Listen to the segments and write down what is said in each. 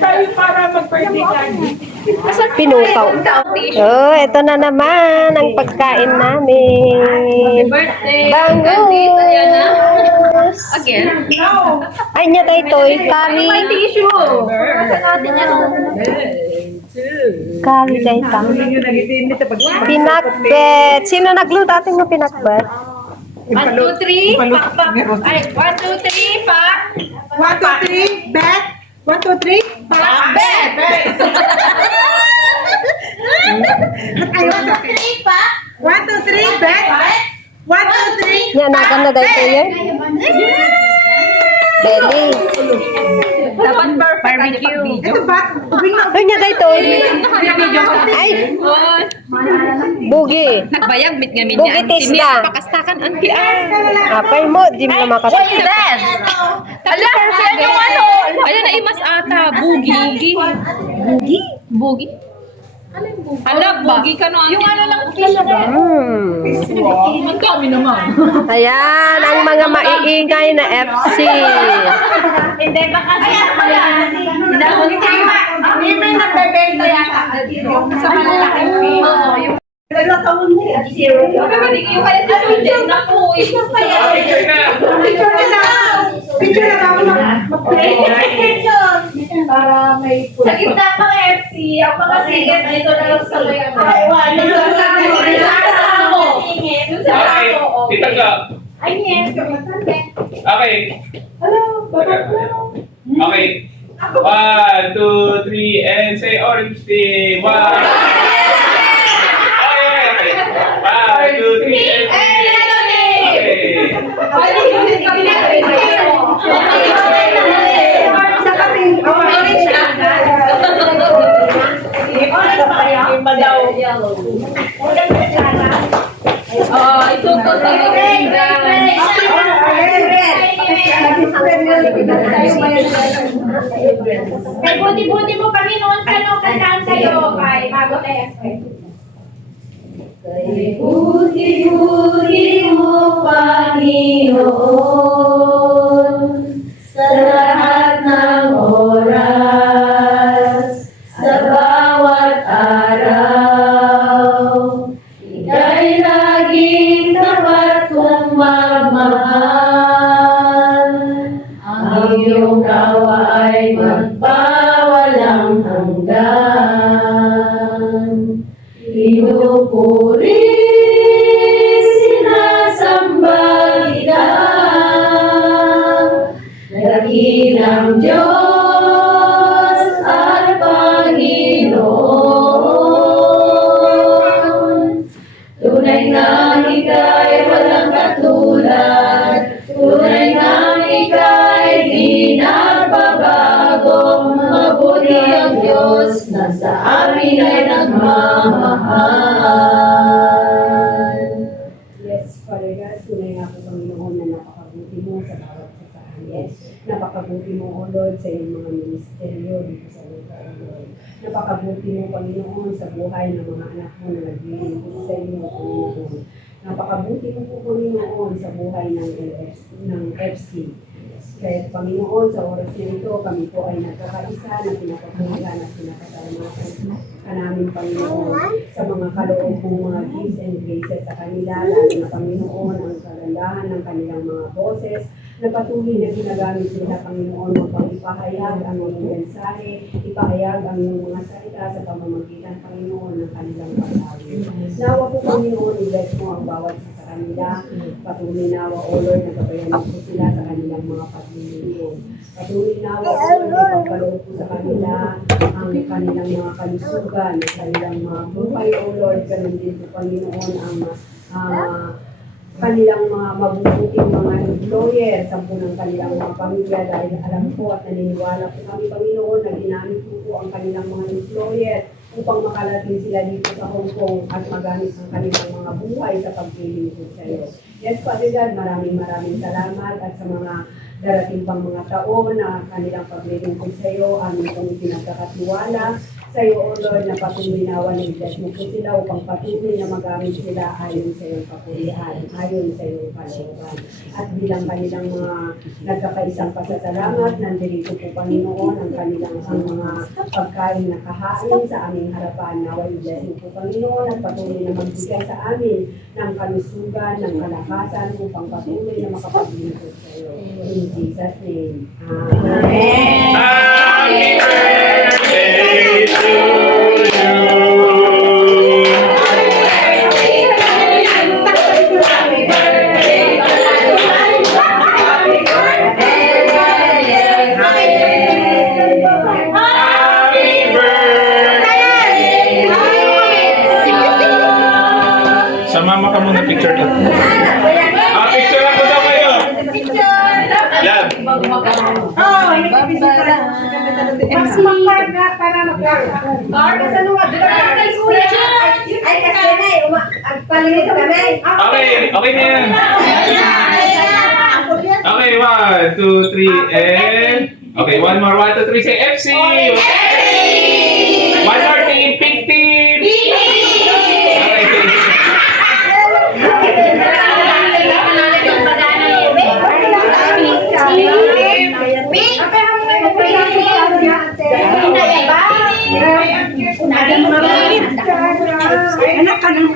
Tayo para mag-birthday. Pinutaw. Oh, ito na naman ang pagkain namin. Birthday! Bangus! Again? Ay, niya tayo toy. Kari. Tissue! Pagkain natin yan. Kari tayo tang. Pinakbet. Sino nagluto atin ng pinakbet? 1, 2, 3, pak, pak. Ay, 1, 2, 3, pak. 1, 2, 3, bet. 1, 2, 3, Bet! Ay, 1, 2, 3, pa. 1, 2, 3, bet. 1, 2, 3. Yan, nakan na tayo tayo. Deli. Dapat perfect barbecue. Ito ba? Ubing na. Ay, niya tayo toy. Ay, bugi. Nagbayag, mit nga Bugi tista. Pakastakan, anti Apay mo, di mo na makasal. Ala, yan yung ano. Ayan na imas ata. Bugi. Bugi? Bugi? Ala, bugi ka no. Yung ano lang Hmm. Ang dami naman. Ayan, ang mga maiingay na FC. Hindi, baka siya pala. May nagbebenta yata. Sa malalaking fee. Yung kaya dyan na po. Picture na lang. Picture na lang. Para may Sa gitna ng mga FC, ang mga sigat dito na lang sa may ano. Okay, titagap. Ay, yes. Okay. Okay. 1, 2, 3, and say orange team. 1. Okay. 1, 2, 3, and Kay buti-buti mo, Panginoon, kanong kayo kay bago tayo expect. Kay buti-buti mo, Panginoon, sa lahat ng oras, sa bawat araw, ika'y laging dapat kong magmahal. Ang iyong tawa ay magpawalang hanggan. Pinupuri, sinasamba kita, dakilang Diyos at Panginoon. Tunay nga ika'y walang katulad, tunay nga ika'y di nagbabago. Mabuti ang Diyos na sa amin ay nagmamahal. Yes, Father God, tunay nga po Panginoon na napakabuti mo sa bawat kasaan. Yes, napakabuti mo, O Lord, sa iyong mga ministeryo dito sa lupa, O Lord. Napakabuti mo, Panginoon, sa buhay ng mga anak mo na naglilingkod sa iyo, Panginoon. Napakabuti mo po, Panginoon, sa buhay ng FC. Kaya Panginoon, sa oras na ito, kami po ay nagkakaisa na pinapatulan at pinapatalamatan ka namin, Panginoon, sa mga kaloob mong mga gifts and graces sa kanila, lalo na Panginoon, ang kagandahan ng kanilang mga boses, na patuloy na ginagamit nila, Panginoon, upang ipahayag ang iyong mensahe, ipahayag ang iyong mga salita sa pamamagitan, Panginoon, ng kanilang pag-awit. Nawa po, Panginoon, i-bless mo ang bawat isa sa kanila. Patuloy nawa, O Lord, nagabayan po sila sa kanilang mga paglilingkod. Patuloy nawa, O Lord, ipagkaloob po sa kanila ang kanilang mga kalusugan, ang kanilang mga buhay, O Lord, ganun din po, Panginoon, ang kanilang mga mabubuting mga employer, sampu ng kanilang mga pamilya, dahil alam ko at naniniwala po kami, Panginoon, na ginamit po ang kanilang mga employer upang makalating sila dito sa Hong Kong at magamit ang kanilang mga buhay sa paglilingkod sa iyo. Yes, Father God, maraming salamat at sa mga darating pang mga taon na kanilang paglilingkod sa iyo, amin pong pinagkakatiwala sa iyo, O Lord, na patuloy na waligtas mo po sila upang patuloy na magamit sila ayon sa iyong kapulian, ayon sa iyong kalooban. At bilang kanilang mga nagkakaisang pasasalamat, nandirito po Panginoon ang kanilang ang mga pagkain na kahain sa aming harapan. Naway blessing po Panginoon at patuloy na magbigay sa amin ng kalusugan, ng kalakasan upang patuloy na makapaglingkod sa iyo. In Jesus' name. Amen. Happy birthday to Sama ka muna picture lang. Picture lang ko daw kayo. Yan. Oh, MC na para Okay, okay na yan. Okay, 1, 2, 3, and... Okay, one more. 1, 2, 3, say FC! One more team, pink team! Okay. Anak ka ng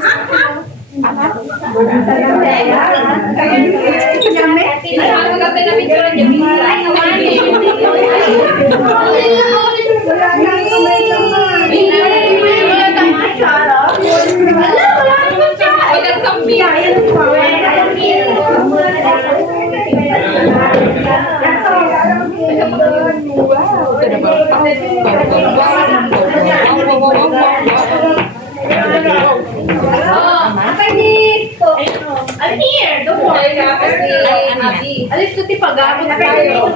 Alis ko ti paggamit na tayo.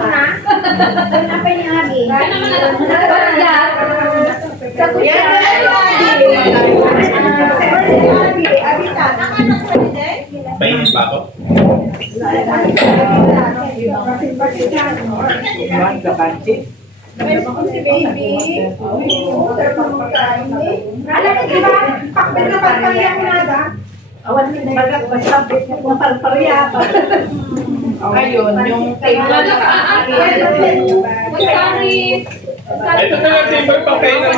Napay ni Abi. Painit pa ako? Alam mo, di ba? Pakbel na pagkaya ko na ba? Awan din bagat masabit mo kung palparya pa. Ayun, yung table na Ito na lang si Boy Pakay na.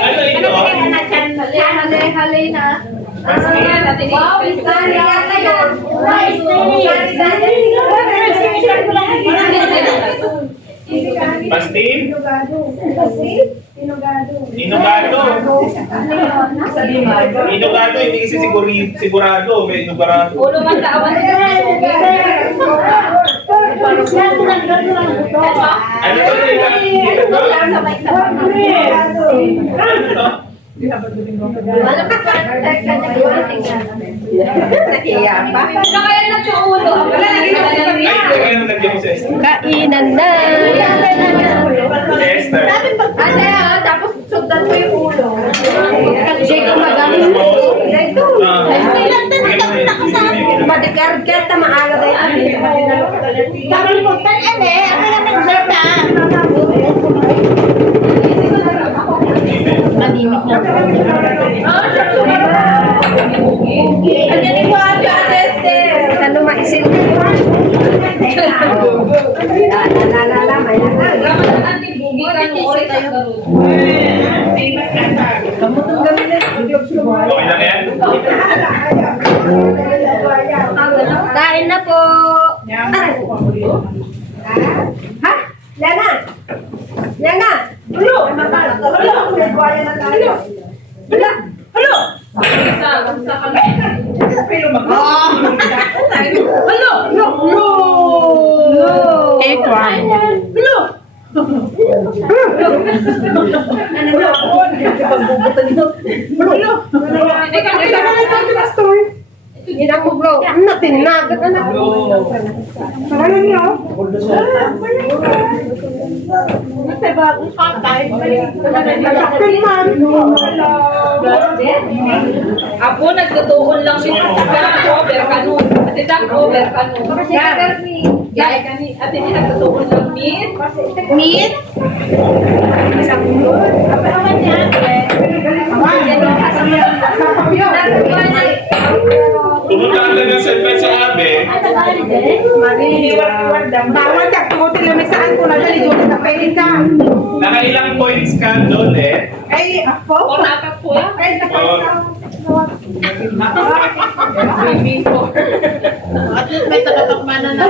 Ano ito? Hali na. Wow, Pastin? Inugado. Inugado, hindi kasi sigurado. May inugado. ulo man taawan Ano to nila? Ano to? Kaya lang yung ulo. Ay, ito yung nagyan mo sa Esther. Kainan na. Si Esther. Tapos sundan mo yung ulo. Jake, magamit mo. Madikargar ta maaga dahil. Sabi mo, tan ano naman zeta? Manimik na. Ano maisin? Okay lang yan? Kain na po. Ha? Lana? Lana? Hulo! Hulo! Take one. Hirap mo bro. Natin na. Anak. Parang niyo. Apo, nagtutuon lang siya. Pero kanun. Ate Taco, Gaya ka ni ate ni nagtutuon ng meat. Meat? Pumunta ka ng San sa Abe. Bawal ka, tumutin lang saan ko na dali doon na pwede ka. Nakailang points ka doon eh. Ay, ako? O nakat po. Ay, may tagapagmana na.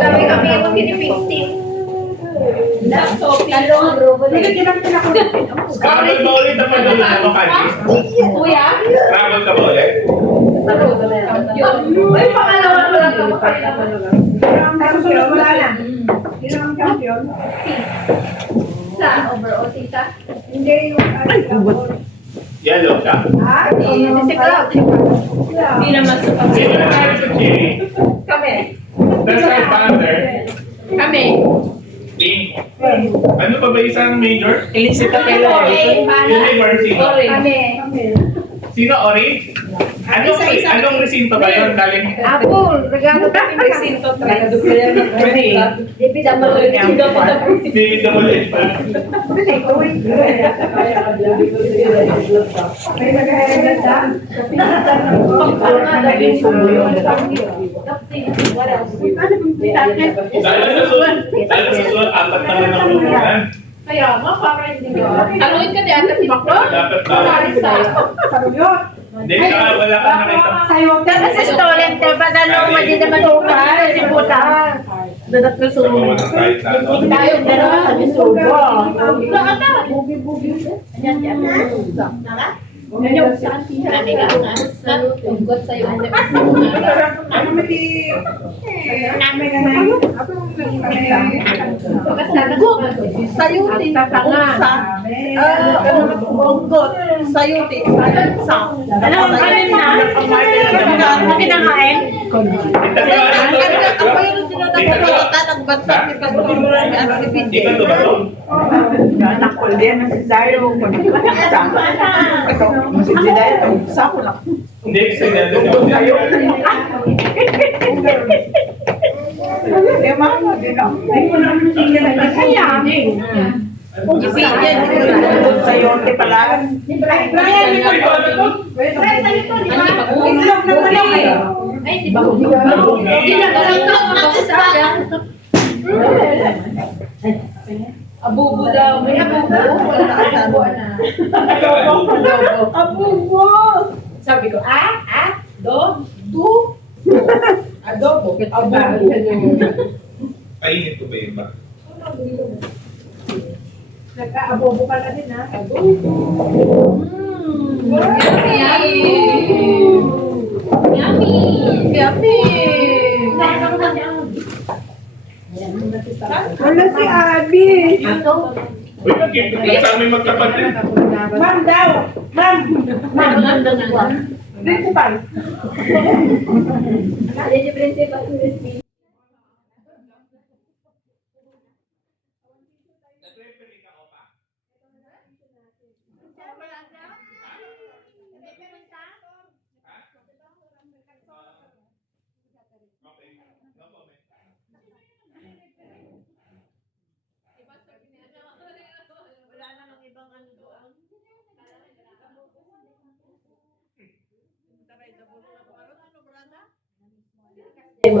Kami ito pinipinting. Scrabble ba ulit ang madula na makalis? Kuya? Scrabble ka ba ulit? Ay, pangalawa ko lang ito. Nasusunod wala na. Sino ang champion? Sa overall, tita? Hindi yung... Yellow siya. Si Cloud. Hindi naman sa Sino na tayo sa Chili? Kami. That's our father. Kami. Pink. Ano pa ba isang major? Elisita University. Kami. Sino orange? Anong resinto ba yun? Galing Apple, regalo ka. Presinto talaga. David Amalur. David the Bullet pa. May nag-ahiraganda. Dahil sa sulat, apat naman ang lumunan. Kaya nga, para hindi ka. Aluin ka di ata si Bakro? Dapat Saruyot. Hindi ka, wala ka nakita. Sayote. Kasi stolen ka ba na nung madi na matukal? Si puta. Dadat na Sa mga ng kahit na ano. Tayo, pero kami subo. Kami ka nga. Tungkot sa'yo. Ano mati? Namin ka na. Sayuti, uksa, bonggot, sayuti, sa. Ano ang kanin na? Ano kinakain? Ako yung sinunod ko ko nagbansa ni pagtuluran ni ano ni Pete. Ikaw to ba to? Nakol din na si Dayo ko. Ito, si Dayo sa ko lang. Hindi, kasi nandun ako. Eh mama din ako. Kaya. Ibigyan sayuti pala. Brian, ikaw ba? Brian, sa'yo to, di ba? Itlog ng manok eh. Ay, di ba? Ginagalang ka mga sa Abubo daw. May abubo. Wala na abubo na. Abubo. Sabi ko, do. Adobo. Painit ko ba yun ba? Nagka-abobo ka na din ha. Yummy. Ano si Abby? Uy, kipit lang sa aming magkapatid. Ma'am daw. Ma'am. Principal. Kita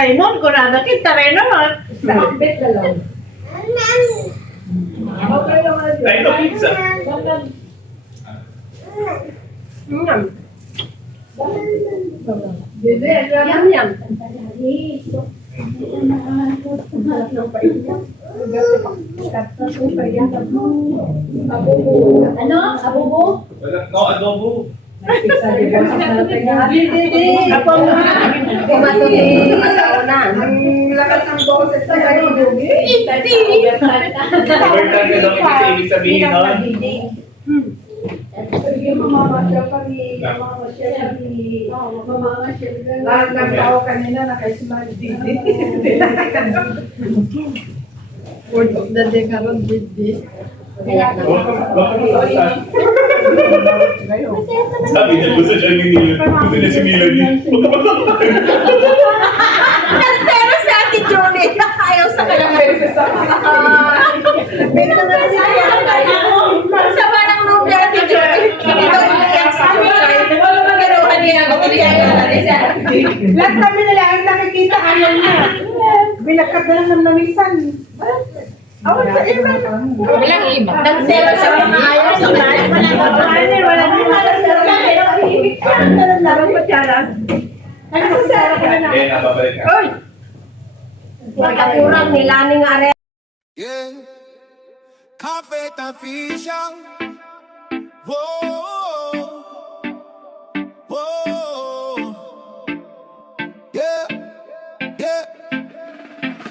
rin nun, kurada kita rin nun. Nakambit na lang. Okay lang na Tayo to pizza. Bebe, Yum, yum. Abubo. Ano? Abubo? Wala, no adobo. Ako ang kumatuloy na. Ang lakas ng boses na ganun. Overtime ka daw ibig sabihin nun. Mamamasyal kami, mamamasyal kami. Lahat ng tao kanina naka-smile din. Word of the day karon Didi. Sabi niya, gusto siya ni Nilo. Gusto niya si Nilo. Pero sa akin, Johnny, ayaw sa kanyang beses sa Bito na siya. Sa parang nung dati, Johnny. Ito yung sa akin. Kinuha niya ang lahat kami nila ang nakikita, ayaw niya. Binagkat na lang ng lamisan. Awan sa iba. Walang iba. Nagsero siya mga ayaw sa lahat. Wala din larong patyaras. Nagsasara ka na. Eh, napabalik ka. Oy! Pagkakurang nila ni nga rin. Yeah. Cafe Tafiya. Whoa. Whoa. Yeah. Yeah.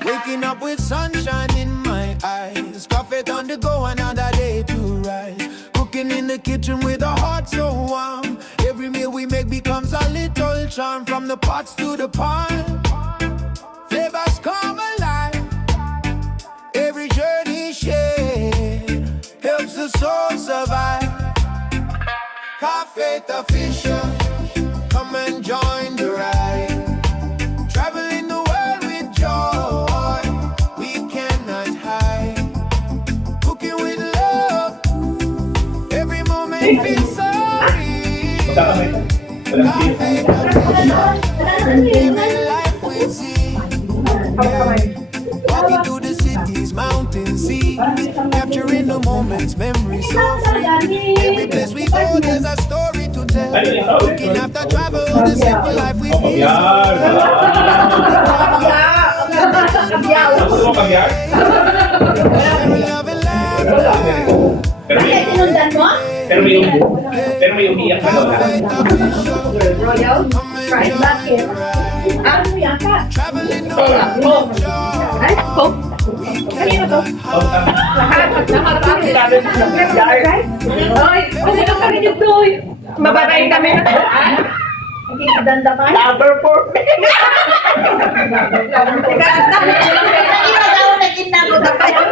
Waking up with sunshine in my eyes. Cafe on the go, another day to rise. Cooking in the kitchen with a heart so warm. Every meal we make becomes a little charm. From the pots to the pan, flavors come alive. Every journey shared helps the soul survive. Cafe Tafiya, come and join the ride. Traveling the world with joy, we cannot hide. Cooking with love, every moment feels so real. Cafe Tafiya, living life with zeal. Walking through the cities, mountains, sea, capturing the moments, memories so free. Every place we go, there's a story to tell. Looking after travel, the simple life we live. Kagyar! Gusto mo kagyar? Loving life. Pero may umiyak ka doon. Royal Fried Bucket. Ano yan ka? Traveling the world with joy. Ay, Coke. Kanino to? Oy, kasi ka pa rin yung Troy. Mababay kami na to. Nagkikidanda ba? Lover for me. Teka, nagkikidanda ko na kayo.